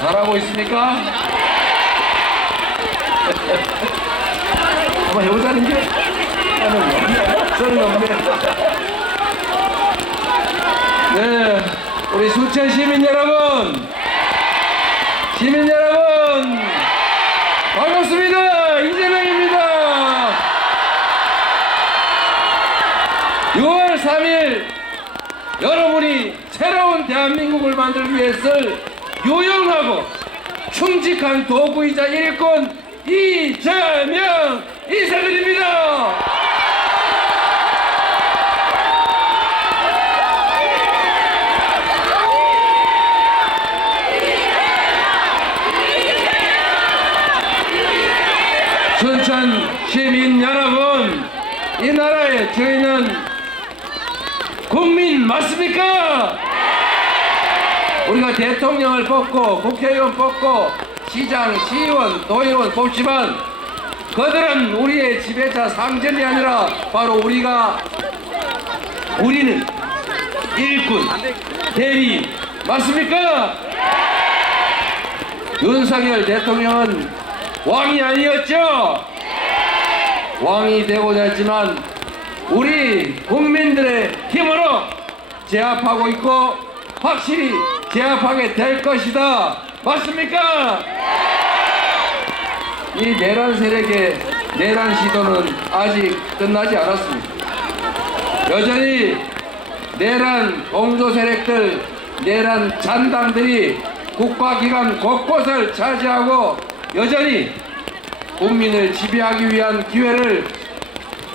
잘하고 있습니까? 한번 해보자는 게? 저는 없네. 네, 우리 수천 시민 여러분, 반갑습니다. 이재명입니다. 6월 3일 여러분이 새로운 대한민국을 만들기 위해서 유용하고 충직한 도구이자 일꾼 이재명 인사드립니다. 순천 시민 여러분, 이 나라의 저희는 국민 맞습니까? 우리가 대통령을 뽑고 국회의원 뽑고 시장, 시의원, 도의원 뽑지만 그들은 우리의 지배자 상전이 아니라 바로 우리는 일꾼, 대리 맞습니까? 윤석열 대통령은 왕이 아니었죠? 왕이 되고자 했지만 우리 국민들의 힘으로 제압하고 있고 확실히 제압하게 될 것이다. 맞습니까? 이 내란 세력의 내란 시도는 아직 끝나지 않았습니다. 여전히 내란 공조 세력들, 내란 잔당들이 국가기관 곳곳을 차지하고 여전히 국민을 지배하기 위한 기회를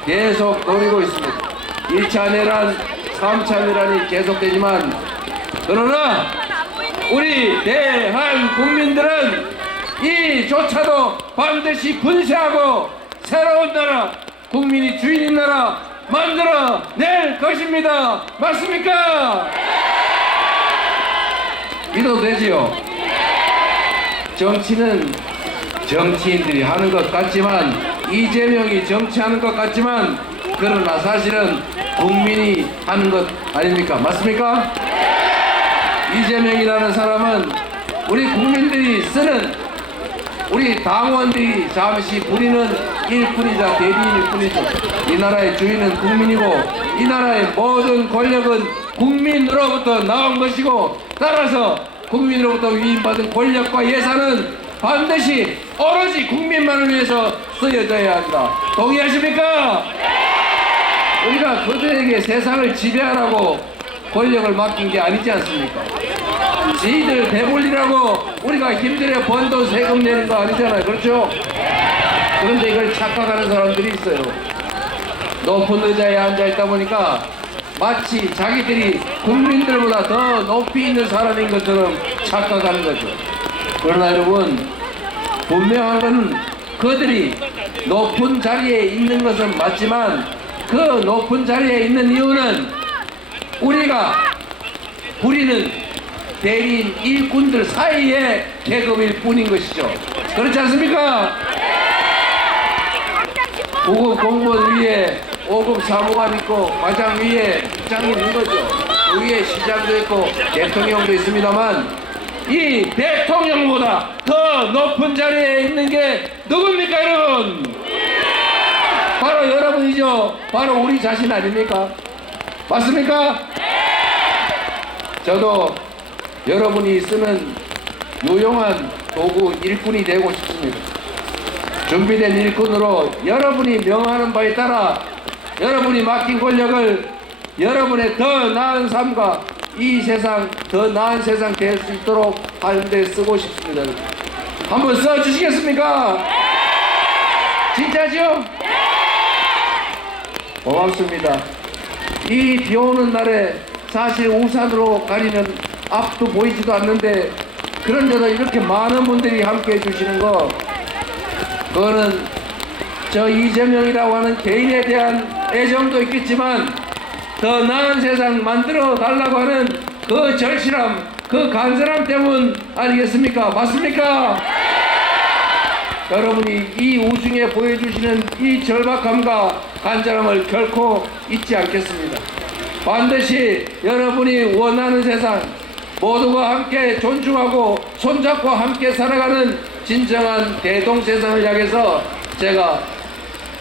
계속 노리고 있습니다. 1차 내란, 3차 내란이 계속되지만 그러나 우리 대한 국민들은 이조차도 반드시 분쇄하고 새로운 나라, 국민이 주인인 나라 만들어 낼 것입니다. 맞습니까? 믿어도 되지요? 정치는 정치인들이 하는 것 같지만, 이재명이 정치하는 것 같지만, 그러나 사실은 국민이 하는 것 아닙니까? 맞습니까? 이재명이라는 사람은 우리 국민들이 쓰는, 우리 당원들이 잠시 부리는 일꾼이자 대리인일 뿐이죠. 이 나라의 주인은 국민이고 이 나라의 모든 권력은 국민으로부터 나온 것이고, 따라서 국민으로부터 위임받은 권력과 예산은 반드시 오로지 국민만을 위해서 쓰여져야 한다. 동의하십니까? 우리가 그들에게 세상을 지배하라고 권력을 맡긴 게 아니지 않습니까? 지들 배불리라고 우리가 힘들어 번 돈 세금 내는 거 아니잖아요. 그렇죠? 그런데 이걸 착각하는 사람들이 있어요. 높은 의자에 앉아있다 보니까 마치 자기들이 국민들보다 더 높이 있는 사람인 것처럼 착각하는 거죠. 그러나 여러분, 분명한 것은 그들이 높은 자리에 있는 것은 맞지만 그 높은 자리에 있는 이유는 우리가 부리는 대리인 일꾼들 사이의 계급일 뿐인 것이죠. 그렇지 않습니까? 9급 공무원 위에 5급 사무관 있고 과장 위에 국장이 있는 거죠. 그 위에 시장도 있고 대통령도 있습니다만, 이 대통령보다 더 높은 자리에 있는 게 누굽니까, 여러분? 바로 여러분이죠. 바로 우리 자신 아닙니까? 맞습니까? 저도 여러분이 쓰는 유용한 도구 일꾼이 되고 싶습니다. 준비된 일꾼으로 여러분이 명하는 바에 따라 여러분이 맡긴 권력을 여러분의 더 나은 삶과 이 세상, 더 나은 세상 될 수 있도록 하는데 쓰고 싶습니다. 한번 써주시겠습니까? 진짜죠? 고맙습니다. 이 비 오는 날에 사실 우산으로 가리면 앞도 보이지도 않는데 그런데도 이렇게 많은 분들이 함께 해주시는 거, 그거는 저 이재명이라고 하는 개인에 대한 애정도 있겠지만 더 나은 세상 만들어 달라고 하는 그 절실함, 그 간절함 때문 아니겠습니까? 맞습니까? 여러분이 이 우중에 보여주시는 이 절박함과 한 사람을 결코 잊지 않겠습니다. 반드시 여러분이 원하는 세상, 모두가 함께 존중하고 손잡고 함께 살아가는 진정한 대동세상을 향해서 제가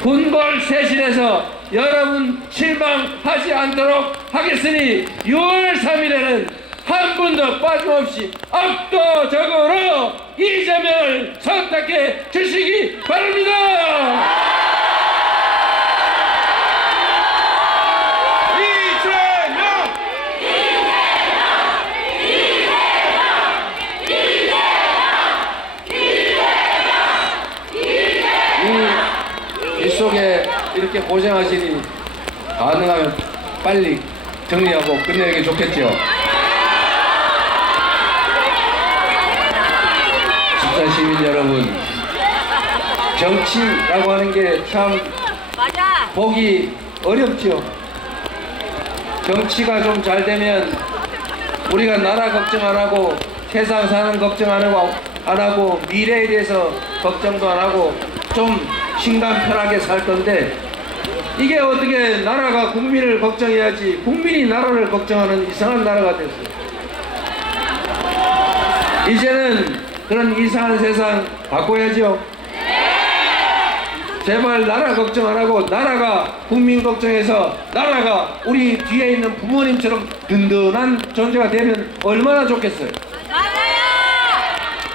군골쇄신해서 여러분 실망하지 않도록 하겠으니 6월 3일에는 한 분도 빠짐없이 압도적으로 이재명을 선택해 주시기 바랍니다. 이 속에 이렇게 고생하시니 가능하면 빨리 정리하고 끝내는 게 좋겠죠. 집사 시민 여러분, 정치라고 하는 게 참 보기 어렵죠. 정치가 좀 잘 되면 우리가 나라 걱정 안 하고 세상 사는 걱정 안 하고 미래에 대해서 걱정도 안 하고 좀 신간 편하게 살 건데, 이게 어떻게 나라가 국민을 걱정해야지 국민이 나라를 걱정하는 이상한 나라가 됐어요. 이제는 그런 이상한 세상 바꿔야죠. 제발 나라 걱정 안 하고 나라가 국민 걱정해서 나라가 우리 뒤에 있는 부모님처럼 든든한 존재가 되면 얼마나 좋겠어요.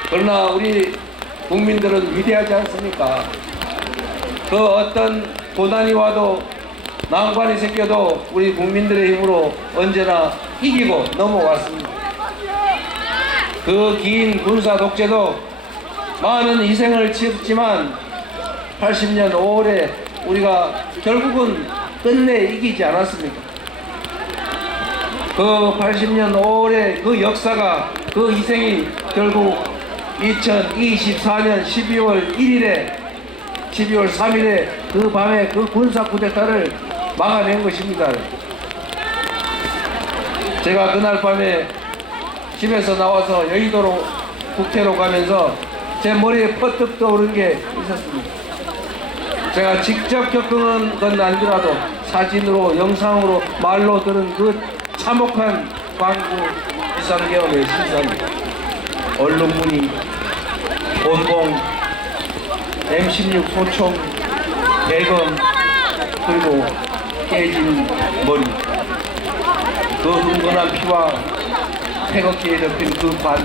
그러나 우리 국민들은 위대하지 않습니까? 그 어떤 고난이 와도 난관이 생겨도 우리 국민들의 힘으로 언제나 이기고 넘어왔습니다. 그 긴 군사 독재도 많은 희생을 치렀지만 80년 5월에 우리가 결국은 끝내 이기지 않았습니까? 그 80년 5월의 그 역사가, 그 희생이 결국 2024년 12월 1일에 12월 3일에 그 밤에 그 군사 쿠데타를 막아낸 것입니다. 제가 그날 밤에 집에서 나와서 여의도로 국회로 가면서 제 머리에 퍼뜩 떠오른 게 있었습니다. 제가 직접 겪은 건 아니더라도 사진으로, 영상으로, 말로 들은 그 참혹한 광주 비상계엄의 신사입니다. 언론문이, 본봉, M16 소총, 대검, 그리고 깨진 머리, 그 흥건한 피와 태극기에 덮인 그 관.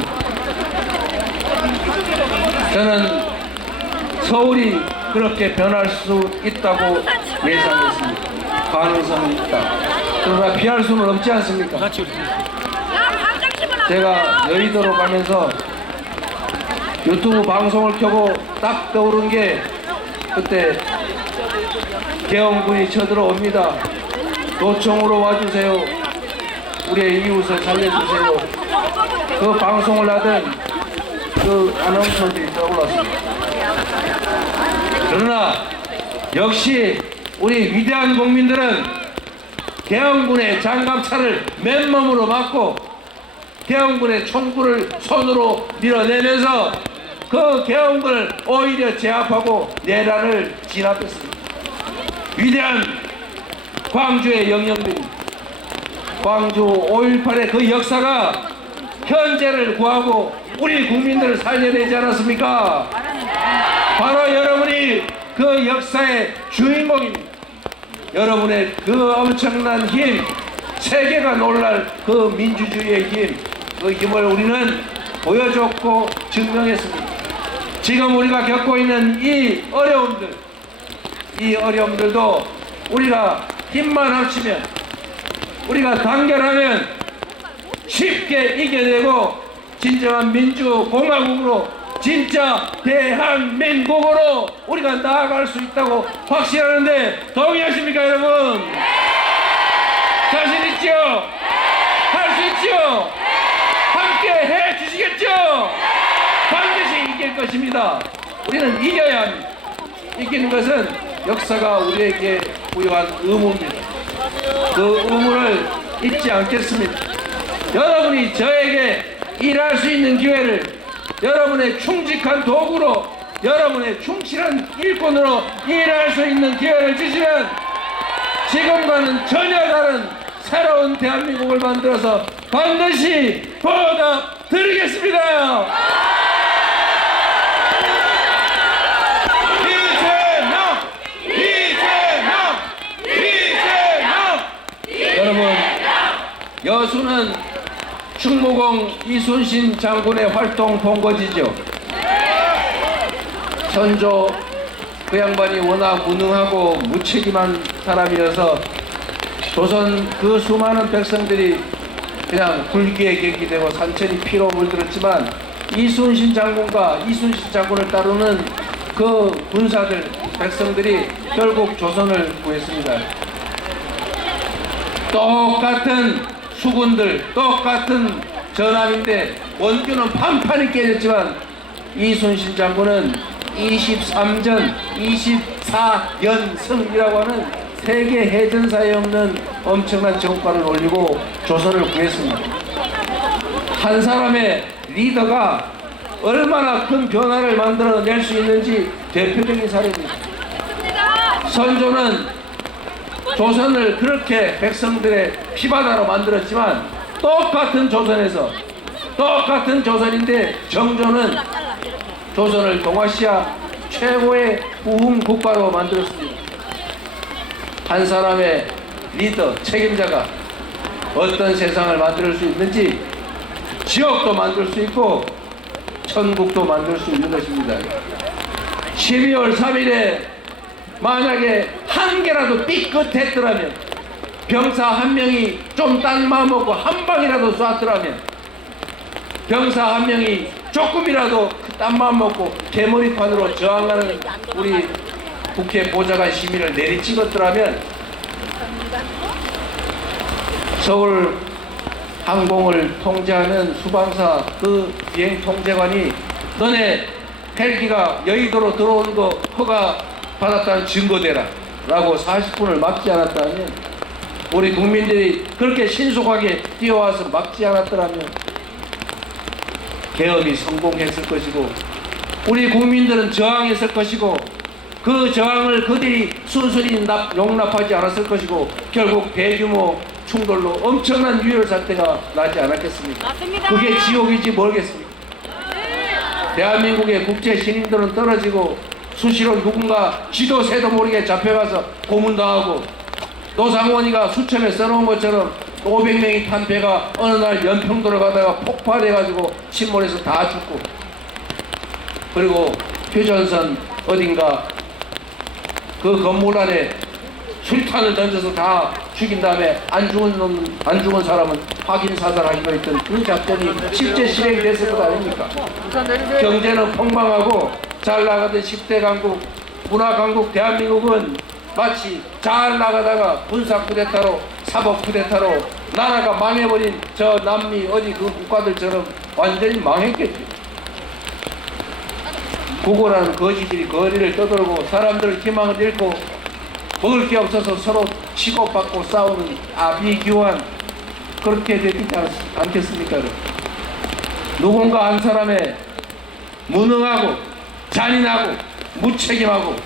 저는 서울이 그렇게 변할 수 있다고 예상했습니다. 가능성은 있다. 그러나 피할 수는 없지 않습니까? 제가 여의도로 가면서 유튜브 방송을 켜고 딱 떠오른 게, 그때 계엄군이 쳐들어옵니다. 도청으로 와주세요. 우리의 이웃을 살려주세요. 그 방송을 하던 그 아나운서들이 떠올랐습니다. 그러나 역시 우리 위대한 국민들은 계엄군의 장갑차를 맨몸으로 맞고 계엄군의 총구를 손으로 밀어내면서 그 계엄군을 오히려 제압하고 내란을 진압했습니다. 위대한 광주의 영령들입니다. 광주 5.18의 그 역사가 현재를 구하고 우리 국민들을 살려내지 않았습니까? 바로 여러분이 그 역사의 주인공입니다. 여러분의 그 엄청난 힘, 세계가 놀랄 그 민주주의의 힘, 그 힘을 우리는 보여줬고 증명했습니다. 지금 우리가 겪고 있는 이 어려움들도 우리가 힘만 합치면, 우리가 단결하면 쉽게 이겨내고 진정한 민주공화국으로, 진짜 대한민국으로 우리가 나아갈 수 있다고 확신하는데 동의하십니까, 여러분? 자신 있죠? 할 수 있죠? 함께 해 주시겠죠? 반드시 이길 것입니다. 우리는 이겨야 합니다. 이기는 것은 역사가 우리에게 부여한 의무입니다. 그 의무를 잊지 않겠습니다. 여러분이 저에게 일할 수 있는 기회를, 여러분의 충직한 도구로, 여러분의 충실한 일꾼으로 일할 수 있는 기회를 주시면 지금과는 전혀 다른 새로운 대한민국을 만들어서 반드시 보답드리겠습니다. 여러분, 여수는 충무공 이순신 장군의 활동 본거지죠. 선조 그 양반이 워낙 무능하고 무책임한 사람이어서 조선 그 수많은 백성들이 그냥 불기에 격기되고 산천이 피로 물들었지만 이순신 장군을 따르는 그 군사들, 백성들이 결국 조선을 구했습니다. 똑같은 수군들, 똑같은 전함인데 원규는 판판이 깨졌지만 이순신 장군은 23전 24연승이라고 하는 세계 해전사에 없는 엄청난 정과를 올리고 조선을 구했습니다. 한 사람의 리더가 얼마나 큰 변화를 만들어낼 수 있는지 대표적인 사례입니다. 선조는 조선을 그렇게 백성들의 피바다로 만들었지만 똑같은 조선에서 똑같은 조선인데 정조는 조선을 동아시아 최고의 부흥 국가로 만들었습니다. 한 사람의 리더, 책임자가 어떤 세상을 만들 수 있는지 지옥도 만들 수 있고 천국도 만들 수 있는 것입니다. 12월 3일에 만약에 한 개라도 삐끗했더라면, 병사 한 명이 좀 딴 마음 먹고 한 방이라도 쐈더라면, 병사 한 명이 조금이라도 딴 마음 먹고 개머리판으로 저항하는 우리 국회 보좌관 시민을 내리찍었더라면 서울 항공을 통제하는 수방사 그 비행 통제관이 너네 헬기가 여의도로 들어오는 거 허가 받았다는 증거 대라 라고 40분을 막지 않았다면, 우리 국민들이 그렇게 신속하게 뛰어와서 막지 않았더라면 계엄이 성공했을 것이고 우리 국민들은 저항했을 것이고 그 저항을 그들이 순순히 용납하지 않았을 것이고 결국 대규모 충돌로 엄청난 유혈 사태가 나지 않았겠습니까? 맞습니다. 그게 지옥이지 모르겠습니까? 대한민국의 국제 신인들은 떨어지고 수시로 누군가 지도 새도 모르게 잡혀가서 고문당하고 노상원이가 수첩에 써놓은 것처럼 500명이 탄 배가 어느 날 연평도를 가다가 폭발해가지고 침몰해서 다 죽고, 그리고 휴전선 어딘가 그 건물 안에 술탄을 던져서 다 죽인 다음에 안 죽은 사람은 확인 사살하기로 했던 그 작전이 실제 실행이 됐을 것 아닙니까? 경제는 폭망하고 잘 나가던 10대 강국, 문화 강국 대한민국은 마치 잘 나가다가 군사 쿠데타로, 사법 쿠데타로 나라가 망해버린 저 남미 어디 그 국가들처럼 완전히 망했겠죠. 구고라는 거지들이 거리를 떠돌고 사람들 희망을 잃고 먹을 게 없어서 서로 치고받고 싸우는 아비규환, 그렇게 되지 않겠습니까? 누군가 한 사람의 무능하고 잔인하고 무책임하고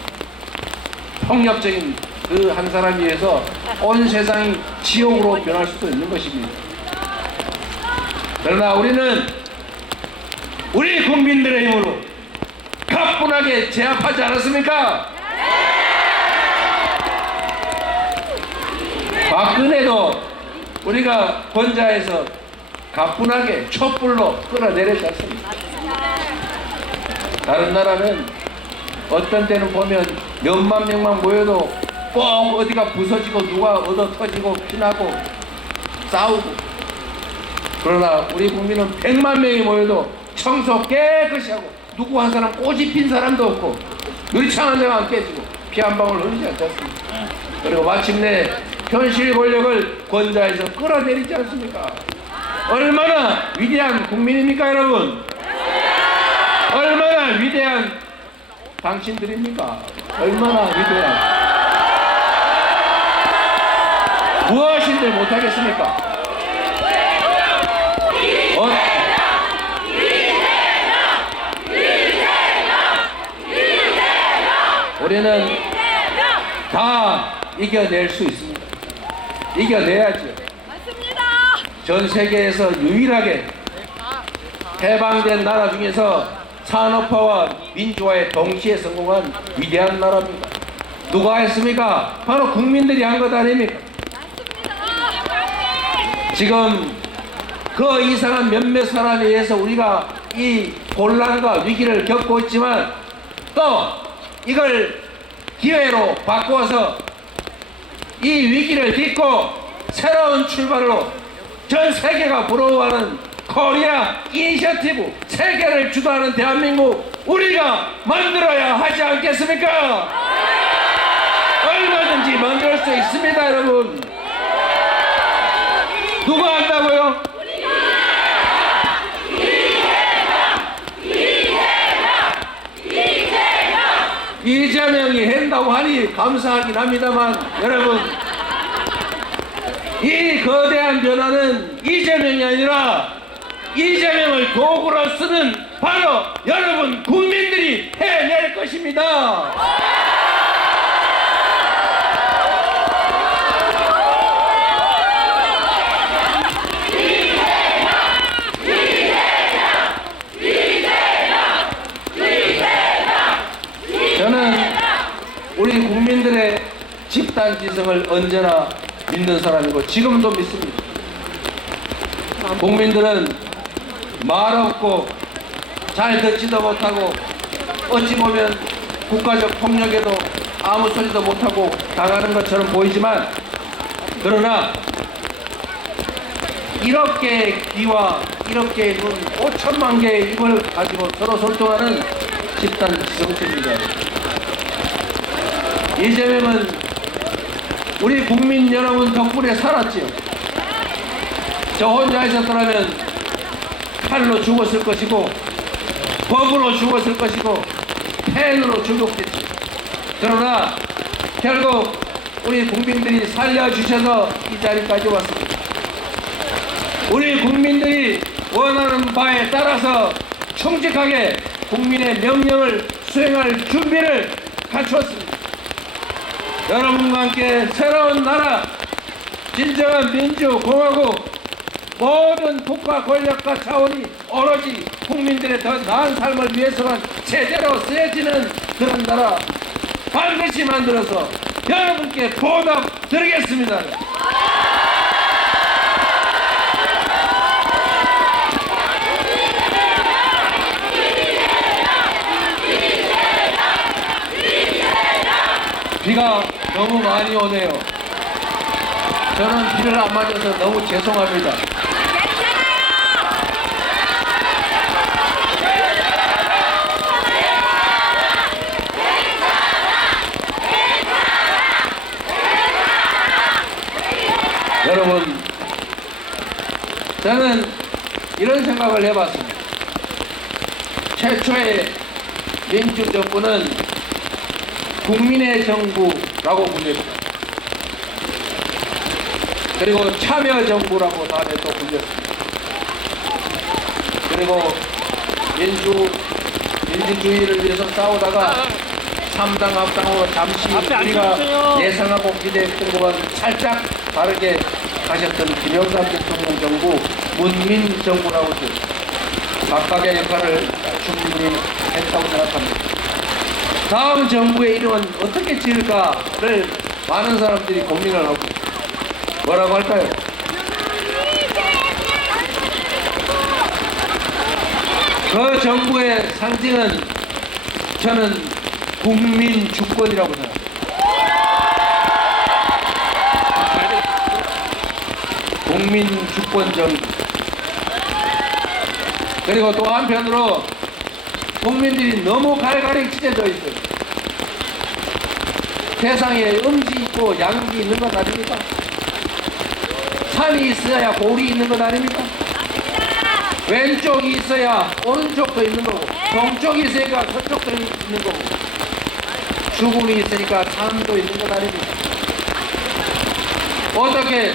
폭력적인 그 한 사람에 의해서 온 세상이 지옥으로 변할 수도 있는 것입니다. 그러나 우리는 우리 국민들의 힘으로 가뿐하게 제압하지 않았습니까? 박근혜도 우리가 권좌에서 가뿐하게 촛불로 끌어내렸지 않습니까? 다른 나라는 어떤 때는 보면 몇만 명만 모여도 꼭 어디가 부서지고 누가 얻어 터지고 피나고 싸우고, 그러나 우리 국민은 100만 명이 모여도 청소 깨끗이 하고 누구 한 사람 꼬집 핀 사람도 없고 유리창 한 대가 안 깨지고 피 한 방울 흘리지 않지 않습니까? 그리고 마침내 현실 권력을 권좌에서 끌어내리지 않습니까? 얼마나 위대한 국민입니까, 여러분? 얼마나 위대한 당신들입니까? 얼마나 위대한, 무엇인들 못하겠습니까? 우리는 다 이겨낼 수 있습니다. 이겨내야죠. 맞습니다. 전 세계에서 유일하게 해방된 나라 중에서 산업화와 민주화에 동시에 성공한 위대한 나라입니다. 누가 했습니까? 바로 국민들이 한 것 아닙니까? 지금 그 이상한 몇몇 사람에 의해서 우리가 이 곤란과 위기를 겪고 있지만 또 이걸 기회로 바꾸어서 이 위기를 딛고 새로운 출발로 전 세계가 부러워하는 코리아 이니셔티브, 세계를 주도하는 대한민국 우리가 만들어야 하지 않겠습니까? 얼마든지 만들 수 있습니다, 여러분. 누가 한다고요? 이재명이 한다고 하니 감사하긴 합니다만, 여러분, 이 거대한 변화는 이재명이 아니라 이재명을 도구로 쓰는 바로 여러분 국민들이 해낼 것입니다. 저는 우리 국민들의 집단지성을 언제나 믿는 사람이고 지금도 믿습니다. 국민들은 말 없고 잘 듣지도 못하고 어찌 보면 국가적 폭력에도 아무 소리도 못하고 당하는 것처럼 보이지만, 그러나 이렇게 귀와 이렇게 눈 5천만 개의 입을 가지고 서로 소통하는 집단 지성체입니다. 이재명은 우리 국민 여러분 덕분에 살았지요. 저 혼자 있었더라면 칼로 죽었을 것이고 법으로 죽었을 것이고 펜으로 죽었겠지. 그러나 결국 우리 국민들이 살려주셔서 이 자리까지 왔습니다. 우리 국민들이 원하는 바에 따라서 충직하게 국민의 명령을 수행할 준비를 갖추었습니다. 여러분과 함께 새로운 나라, 진정한 민주공화국, 모든 국가 권력과 차원이 오로지 국민들의 더 나은 삶을 위해서만 제대로 쓰여지는 그런 나라 반드시 만들어서 여러분께 보답드리겠습니다. 비가 너무 많이 오네요. 저는 비를 안 맞아서 너무 죄송합니다. 여러분, 저는 이런 생각을 해봤습니다. 최초의 민주정부는 국민의 정부라고 불립니다. 그리고 참여정부라고 다음에 또 불렸습니다. 그리고 민주주의를 위해서 싸우다가 삼당 합당으로 잠시 우리가 예상하고 기대했던 것과는 살짝 다르게 가셨던 김영삼 대통령 정부, 문민정부라고 각각의 역할을 충분히 했다고 생각합니다. 다음 정부의 이름은 어떻게 지을까를 많은 사람들이 고민을 하고 뭐라고 할까요? 그 정부의 상징은 저는 국민 주권이라고 생각합니다. 국민 주권 정부. 그리고 또 한편으로 국민들이 너무 갈갈이 찢어져 있어요. 세상에 음지 있고 양지 있는 것 아닙니까? 산이 있어야 골이 있는 것 아닙니까? 왼쪽이 있어야 오른쪽도 있는 거고, 동쪽이 있으니까 서쪽도 있는 거고, 죽음이 있으니까 삶도 있는 것 아닙니까? 어떻게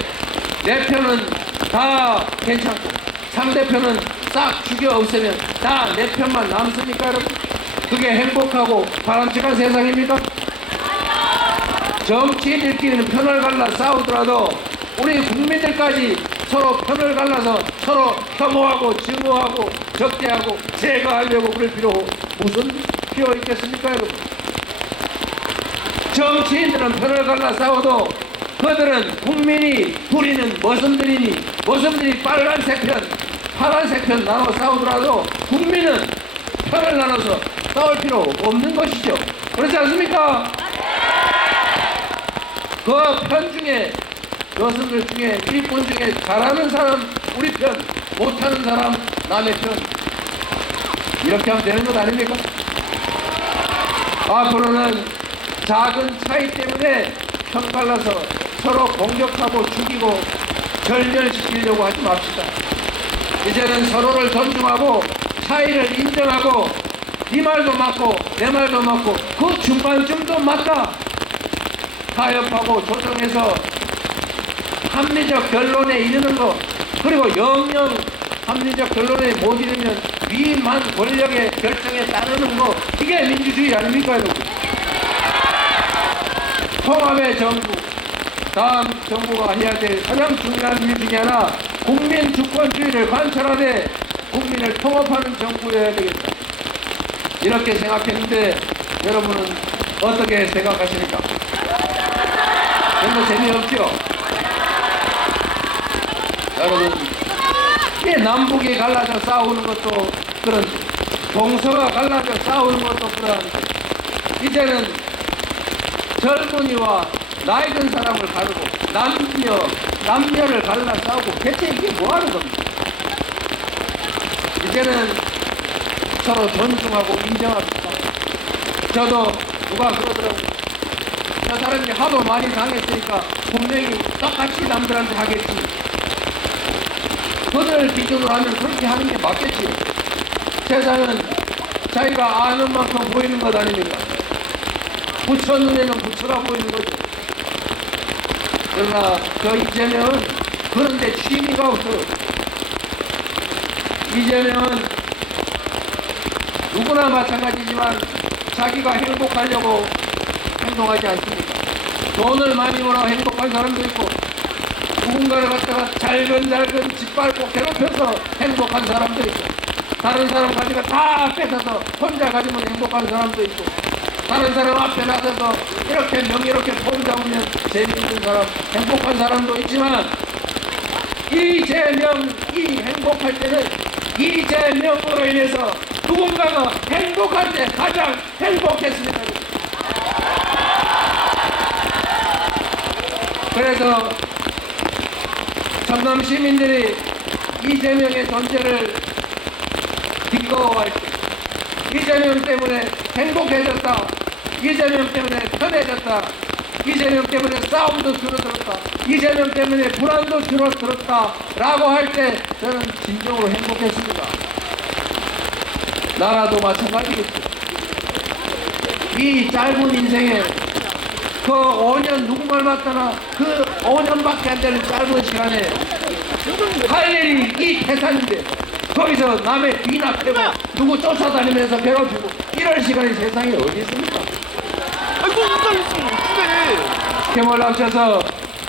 내 편은 다 괜찮고 상대편은 싹 죽여 없애면 다 내 편만 남습니까, 여러분? 그게 행복하고 바람직한 세상입니까? 정치인들끼리는 편을 갈라 싸우더라도 우리 국민들까지 서로 편을 갈라서 서로 혐오하고 증오하고 적대하고 제거하려고 그럴 필요 무슨 필요 있겠습니까, 여러분? 정치인들은 편을 갈라 싸워도 그들은 국민이 부리는 머슴들이 빨간색 편, 파란색 편 나눠 싸우더라도 국민은 편을 나눠서 싸울 필요 없는 것이죠. 그렇지 않습니까? 그 편 중에 여성들 중에 일꾼 중에 잘하는 사람 우리 편, 못하는 사람 남의 편, 이렇게 하면 되는 것 아닙니까? 앞으로는 작은 차이 때문에 편 갈라서 서로 공격하고 죽이고 절멸시키려고 하지 맙시다. 이제는 서로를 존중하고 차이를 인정하고 네 말도 맞고 내 말도 맞고 그 중간쯤도 맞다 타협하고 조정해서 합리적 결론에 이르는 것, 그리고 영영 합리적 결론에 못 이르면 위만 권력의 결정에 따르는 것, 이게 민주주의 아닙니까, 여러분? 통합의 정부, 다음 정부가 해야 될 가장 중요한 일 중에 하나, 국민 주권주의를 관철하되 국민을 통합하는 정부여야 되겠다. 이렇게 생각했는데 여러분은 어떻게 생각하십니까? 별로 재미없죠? 여러분, 이 남북이 갈라져 싸우는 것도 그런데, 동서가 갈라져 싸우는 것도 그런데, 이제는 젊은이와 나이 든 사람을 가르고 남녀를 갈라 싸우고 대체 이게 뭐하는 겁니까? 이제는 서로 존중하고 인정합시다. 저도 누가 그러더라고요. 저 사람이 하도 많이 당했으니까 분명히 똑같이 남들한테 하겠지. 그들 기준으로 하면 그렇게 하는 게 맞겠지. 세상은 자기가 아는 만큼 보이는 것 아닙니까? 부처 눈에는 부처가 보이는 거죠. 그러나 저 이재명은 그런데 취미가 없어요. 이재명은 누구나 마찬가지지만 자기가 행복하려고 행동하지 않습니까? 돈을 많이 벌어 행복한 사람도 있고, 누군가를 갖다가 잘근잘근 짓밟고 괴롭혀서 행복한 사람도 있고, 다른 사람 가지고 다 뺏어서 혼자 가지면 행복한 사람도 있고, 다른 사람 앞에 나서서 이렇게 명예롭게 폼 잡으면 재미있는 사람, 행복한 사람도 있지만, 이재명이 행복할 때는 이재명으로 인해서 누군가가 행복할 때 가장 행복했습니다. 그래서 전남 시민들이 이재명의 존재를 기꺼워할 때, 이재명 때문에 행복해졌다, 이재명 때문에 편해졌다, 이재명 때문에 싸움도 줄어들었다, 이재명 때문에 불안도 줄어들었다 라고 할 때 저는 진정으로 행복했습니다. 나라도 마찬가지겠죠. 이 짧은 인생에 그 5년 누구 말 맞다나 그 5년밖에 안 되는 짧은 시간에 할 일이 이 태산인데 거기서 남의 뒤나 패고 누구 쫓아다니면서 괴롭히고 이럴 시간이 세상에 어디 있습니까? 아이고 인터넷은 어떡해. 개몰 합쳐서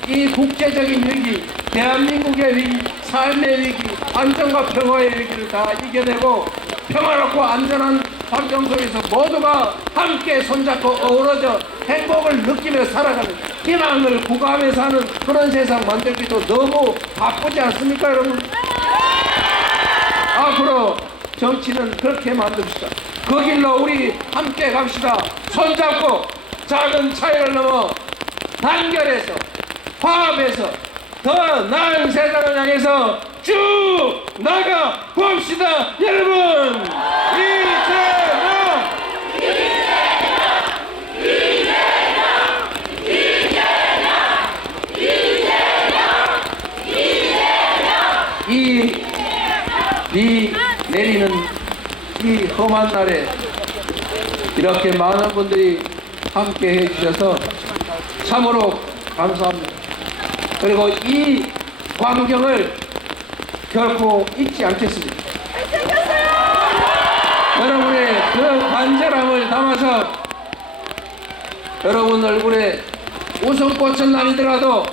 이 국제적인 위기, 대한민국의 위기, 삶의 위기, 안정과 평화의 위기를 다 이겨내고 평화롭고 안전한 환경 속에서 모두가 함께 손잡고 어우러져 행복을 느끼며 살아가는 희망을 구가하며 사는 그런 세상 만들기도 너무 바쁘지 않습니까, 여러분? 앞으로 정치는 그렇게 만듭시다. 그 길로 우리 함께 갑시다. 손잡고 작은 차이를 넘어 단결해서 화합해서 더 나은 세상을 향해서 쭉 나가 봅시다, 여러분. 비 내리는 이 험한 날에 이렇게 많은 분들이 함께 해주셔서 참으로 감사합니다. 그리고 이 광경을 결코 잊지 않겠습니다. 여러분의 그 간절함을 담아서 여러분 얼굴에 웃음꽃은 아니더라도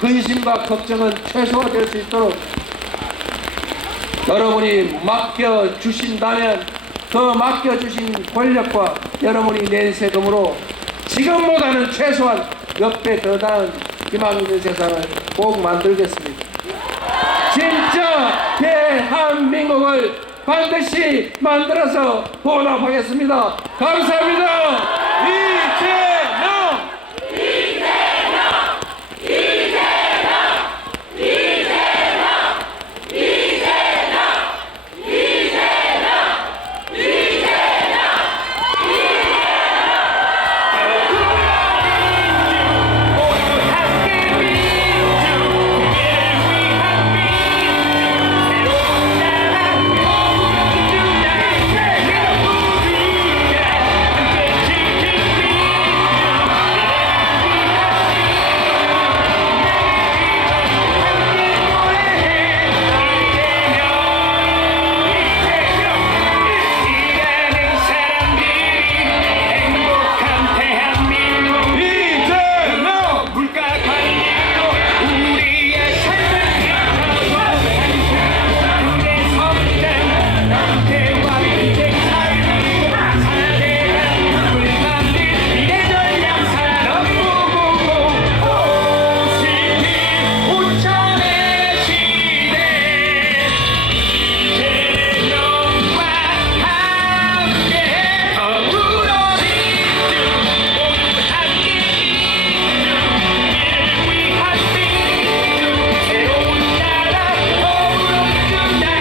근심과 걱정은 최소화될 수 있도록 여러분이 맡겨주신다면 그 맡겨주신 권력과 여러분이 낸 세금으로 지금보다는 최소한 몇 배 더 나은 희망 있는 세상을 꼭 만들겠습니다. 진짜 대한민국을 반드시 만들어서 보답하겠습니다. 감사합니다.